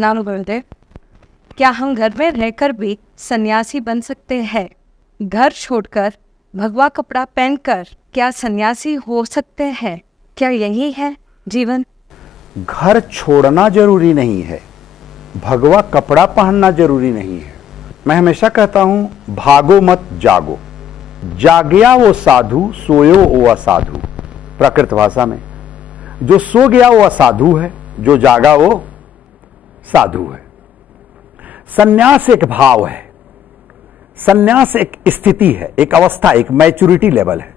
प्रणाम गुरुदेव। क्या हम घर में रहकर भी सन्यासी बन सकते हैं? घर छोड़कर भगवा कपड़ा पहनकर क्या सन्यासी हो सकते हैं? क्या यही है जीवन? घर छोड़ना जरूरी नहीं है, भगवा कपड़ा पहनना जरूरी नहीं है। मैं हमेशा कहता हूं, भागो मत जागो। जागया वो साधु, सोयो वो असाधु। प्राकृत भाषा में जो सो गया वो असाधु है, जो जागा वो साधु है। सन्यास एक भाव है, सन्यास एक स्थिति है, एक अवस्था, एक मैच्योरिटी लेवल है।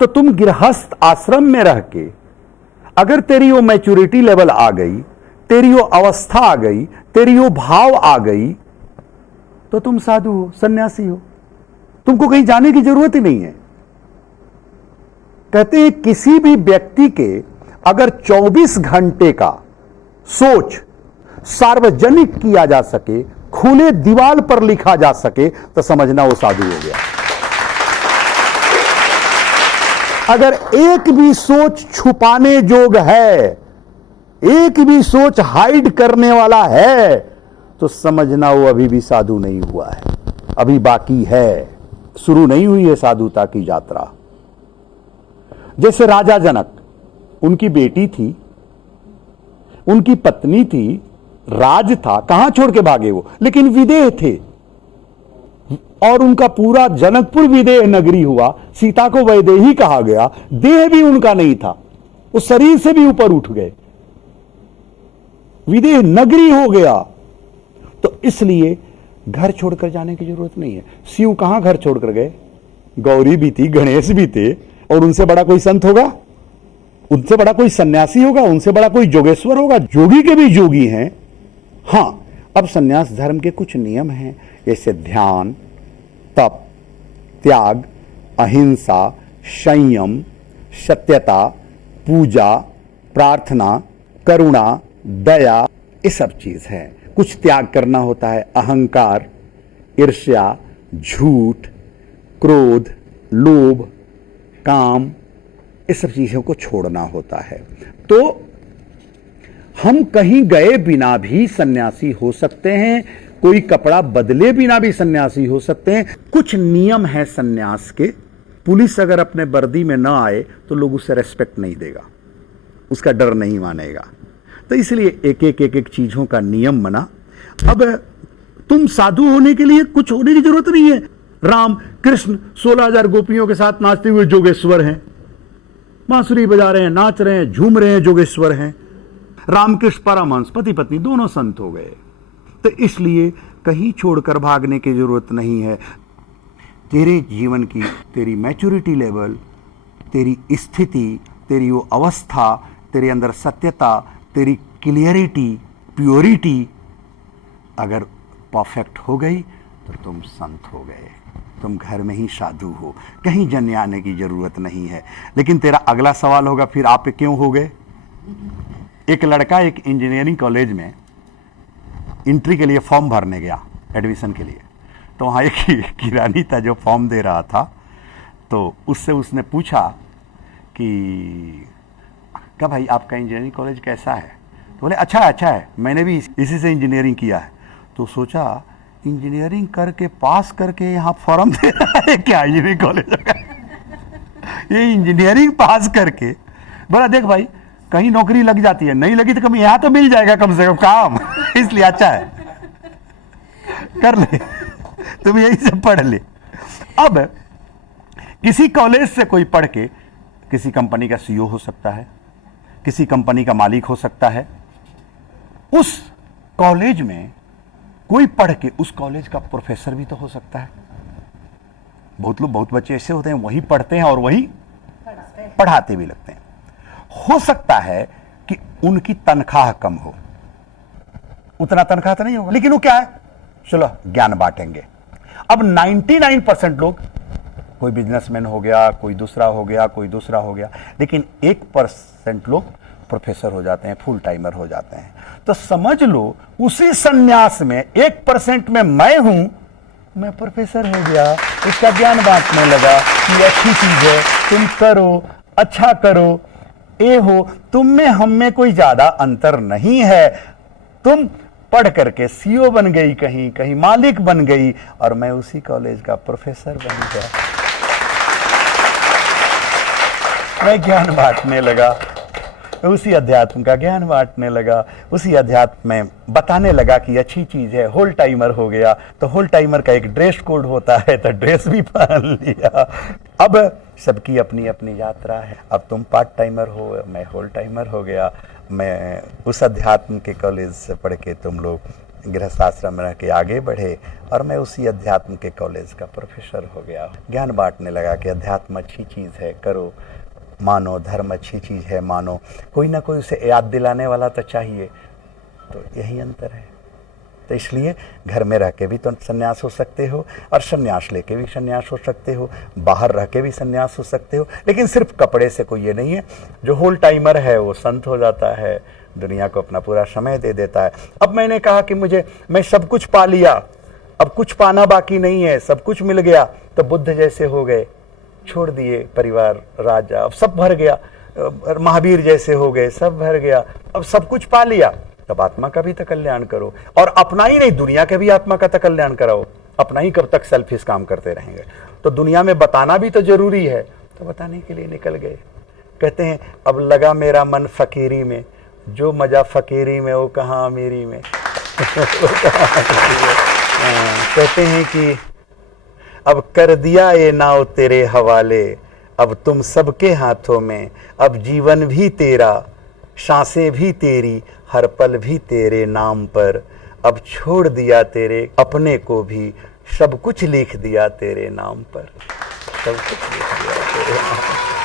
तो तुम गृहस्थ आश्रम में रह के अगर तेरी वो मैच्योरिटी लेवल आ गई, तेरी वो अवस्था आ गई, तेरी वो भाव आ गई, तो तुम साधु हो, सन्यासी हो। तुमको कहीं जाने की जरूरत ही नहीं है। कहते हैं किसी भी व्यक्ति के अगर 24 घंटे का सोच सार्वजनिक किया जा सके, खुले दीवार पर लिखा जा सके, तो समझना वो साधु हो गया। अगर एक भी सोच छुपाने जोग है, एक भी सोच हाइड करने वाला है, तो समझना वो अभी भी साधु नहीं हुआ है, अभी बाकी है, शुरू नहीं हुई है साधुता की यात्रा। जैसे राजा जनक, उनकी बेटी थी, उनकी पत्नी थी, राज था, कहां छोड़ के भागे वो, लेकिन विदेह थे और उनका पूरा जनकपुर विदेह नगरी हुआ। सीता को वैदेही कहा गया, देह भी उनका नहीं था, वो शरीर से भी ऊपर उठ गए, विदेह नगरी हो गया। तो इसलिए घर छोड़कर जाने की जरूरत नहीं है। शिव कहां घर छोड़कर गए? गौरी भी थी, गणेश भी थे, और उनसे बड़ा कोई संत होगा, उनसे बड़ा कोई सन्यासी होगा, उनसे बड़ा कोई जोगेश्वर होगा? जोगी के भी जोगी हैं। हां, अब सन्यास धर्म के कुछ नियम हैं, जैसे ध्यान, तप, त्याग, अहिंसा, संयम, सत्यता, पूजा, प्रार्थना, करुणा, दया, ये सब चीज है। कुछ त्याग करना होता है, अहंकार, ईर्ष्या, झूठ, क्रोध, लोभ, काम, ये सब चीजों को छोड़ना होता है। तो हम कहीं गए बिना भी सन्यासी हो सकते हैं, कोई कपड़ा बदले बिना भी सन्यासी हो सकते हैं। कुछ नियम है सन्यास के। पुलिस अगर अपने वर्दी में ना आए तो लोग उसे रेस्पेक्ट नहीं देगा, उसका डर नहीं मानेगा। तो इसलिए एक एक चीजों का नियम बना। अब तुम साधु होने के लिए कुछ होने की जरूरत नहीं है। राम कृष्ण 16,000 गोपियों के साथ नाचते हुए जोगेश्वर हैं, बांसुरी बजा रहे हैं, नाच रहे हैं, झूम रहे हैं, जोगेश्वर हैं। रामकृष्ण परमहंस पति पत्नी दोनों संत हो गए। तो इसलिए कहीं छोड़कर भागने की जरूरत नहीं है। तेरे जीवन की, तेरी मैच्योरिटी लेवल, तेरी स्थिति, तेरी वो अवस्था, तेरे अंदर सत्यता, तेरी क्लियरिटी, प्योरिटी अगर परफेक्ट हो गई तो तुम संत हो गए, तुम घर में ही साधु हो, कहीं जन्य आने की जरूरत नहीं है। लेकिन तेरा अगला सवाल होगा, फिर आप क्यों हो गए? एक लड़का एक इंजीनियरिंग कॉलेज में एंट्री के लिए फॉर्म भरने गया, एडमिशन के लिए। तो वहाँ एक किरानी था जो फॉर्म दे रहा था, तो उससे उसने पूछा कि क्या भाई आपका इंजीनियरिंग कॉलेज कैसा है? तो बोले अच्छा है, मैंने भी इसी से इंजीनियरिंग किया है। तो सोचा इंजीनियरिंग करके पास करके यहाँ फॉर्म दे रहा है क्या इंजीनियरिंग कॉलेज का? ये इंजीनियरिंग पास करके बोला देख भाई कहीं नौकरी लग जाती है, नहीं लगी तो कभी यहाँ तो मिल जाएगा कम से कम काम, इसलिए अच्छा है कर ले, तुम यही से पढ़ ले। अब किसी कॉलेज से कोई पढ़ के किसी कंपनी का सीईओ हो सकता है, किसी कंपनी का मालिक हो सकता है। उस कॉलेज में कोई पढ़ के उस कॉलेज का प्रोफेसर भी तो हो सकता है। बहुत बच्चे ऐसे होते हैं, वहीं पढ़ते हैं और वहीं पढ़ाते भी लगते हैं। हो सकता है कि उनकी तनख्वाह कम हो, उतना तनख्वाह तो नहीं होगा, लेकिन वो क्या है, चलो ज्ञान बांटेंगे। अब 99% लोग, कोई बिजनेसमैन हो गया, कोई दूसरा हो गया, कोई दूसरा हो गया, लेकिन 1% लोग प्रोफेसर हो जाते हैं, फुल टाइमर हो जाते हैं। तो समझ लो उसी सन्यास में 1% में मैं हूं, मैं प्रोफेसर हो गया, इसका ज्ञान बांटने लगा कि अच्छी चीज है, तुम करो, अच्छा करो, ये हो। तुम में हम में कोई ज्यादा अंतर नहीं है। तुम पढ़ करके सीईओ बन गई, कहीं कहीं मालिक बन गई, और मैं उसी कॉलेज का प्रोफेसर बन गया। मैं ज्ञान बांटने लगा, उसी अध्यात्म का ज्ञान बांटने लगा, उसी अध्यात्म में बताने लगा कि अच्छी चीज है। होल टाइमर हो गया, तो होल टाइमर का एक ड्रेस कोड होता है, तो ड्रेस भी पहन लिया। अब सबकी अपनी अपनी यात्रा है। अब तुम पार्ट टाइमर हो, मैं होल टाइमर हो गया। मैं उस अध्यात्म के कॉलेज से पढ़ के, तुम लोग गृहस्थाश्रम में रह के आगे बढ़े, और मैं उसी अध्यात्म के कॉलेज का प्रोफेसर हो गया। ज्ञान बांटने लगा कि अध्यात्म अच्छी चीज है, करो, मानो, धर्म अच्छी चीज है, मानो, कोई ना कोई उसे याद दिलाने वाला तो चाहिए। तो यही अंतर है। तो इसलिए घर में रह के भी तो संन्यास हो सकते हो, और संन्यास लेके भी संन्यास हो सकते हो, बाहर रह के भी संन्यास हो सकते हो। लेकिन सिर्फ कपड़े से कोई ये नहीं है। जो होल टाइमर है वो संत हो जाता है, दुनिया को अपना पूरा समय दे देता है। अब मैंने कहा कि मैं सब कुछ पा लिया, अब कुछ पाना बाकी नहीं है, सब कुछ मिल गया, तो बुद्ध जैसे हो गए, छोड़ दिए परिवार, राजा, अब सब भर गया। महावीर जैसे हो गए, सब भर गया, अब सब कुछ पा लिया, तब आत्मा का भी तो कल्याण करो, और अपना ही नहीं, दुनिया के भी आत्मा का तो कल्याण कराओ। अपना ही कब तक सेल्फिश काम करते रहेंगे? तो दुनिया में बताना भी तो जरूरी है, तो बताने के लिए निकल गए। कहते हैं अब लगा मेरा मन फकीरी में, जो मजा फकीरी में वो कहाँ अमीरी में। कहते हैं कि अब कर दिया ये नाव तेरे हवाले, अब तुम सबके हाथों में, अब जीवन भी तेरा, सांसें भी तेरी, हर पल भी तेरे नाम पर, अब छोड़ दिया तेरे अपने को भी, सब कुछ लिख दिया तेरे नाम पर, सब कुछ लिख दिया तेरे नाम पर।